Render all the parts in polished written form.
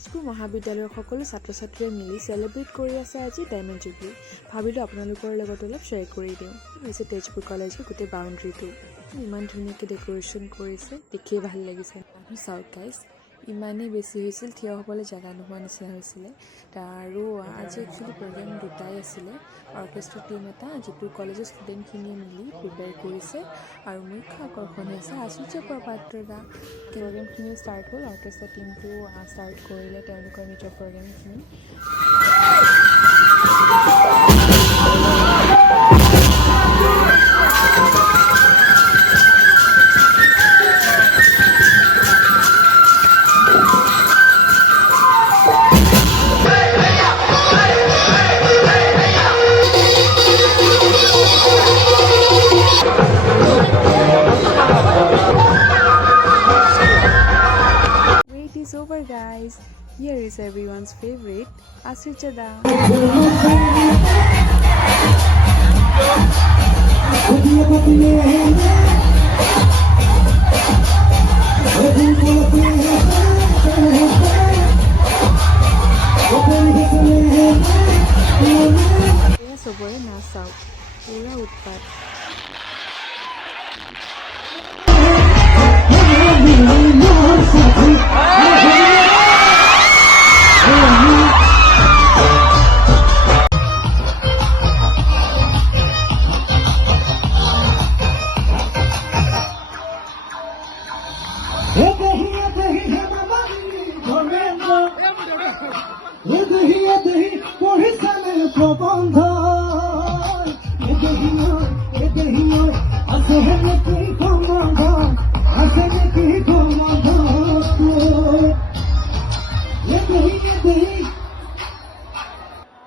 তেজপুৰ মহাবিদ্যালয়ৰ সকলো ছাত্ৰ ছাত্ৰীয়ে মিলি চেলিব্ৰেট কৰি আছে আজি ডায়মণ্ড জুবলি। ভাবিলোঁ আপোনালোকৰ লগত অলপ শ্বেয়াৰ কৰি দিওঁ। হৈছে তেজপুৰ কলেজৰ গোটেই বাউণ্ডেৰীটো ইমান ধুনীয়াকৈ ডেক'ৰেশ্যন কৰিছে, দেখিয়ে ভাল লাগিছে। মানুহ চাওক গাইজ, ইমানেই বেছি হৈছিল, থিয় হ'বলৈ জেগা নোহোৱা নিচিনা হৈছিলে। আৰু আজি একচুৱেলি প্ৰগ্ৰেম দুটাই আছিলে। অৰ্কেষ্ট্ৰা টীম এটা যিটো কলেজৰ ষ্টুডেণ্টখিনিয়ে মিলি প্ৰিপেয়াৰ কৰিছে, আৰু মুখ্য আকৰ্ষণ হৈছে আচুৰ্য প্ৰপাত্ৰ দা। প্ৰগ্ৰেমখিনি ষ্টাৰ্ট হ'ল, অৰ্কেষ্ট্ৰা টীমটো ষ্টাৰ্ট কৰিলে তেওঁলোকৰ নিজৰ প্ৰগ্ৰেমখিনি। Wait is over, guys. Here is everyone's favorite, Asurcha Da. চবৰে নাচ চাওক, পুৰা উৎপাত।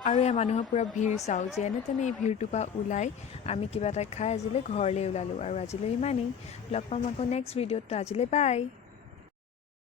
আৰু এই মানুহৰ পূৰা ভিৰ চাওঁ, যেনে তেনে এই ভিৰটোৰ পৰা ওলাই আমি কিবা এটা খাই আজিলৈ ঘৰলৈ ওলালোঁ। আৰু আজিলৈ ইমানেই, লগ পাম আকৌ নেক্সট ভিডিঅ'ত। আজিলৈ বাই।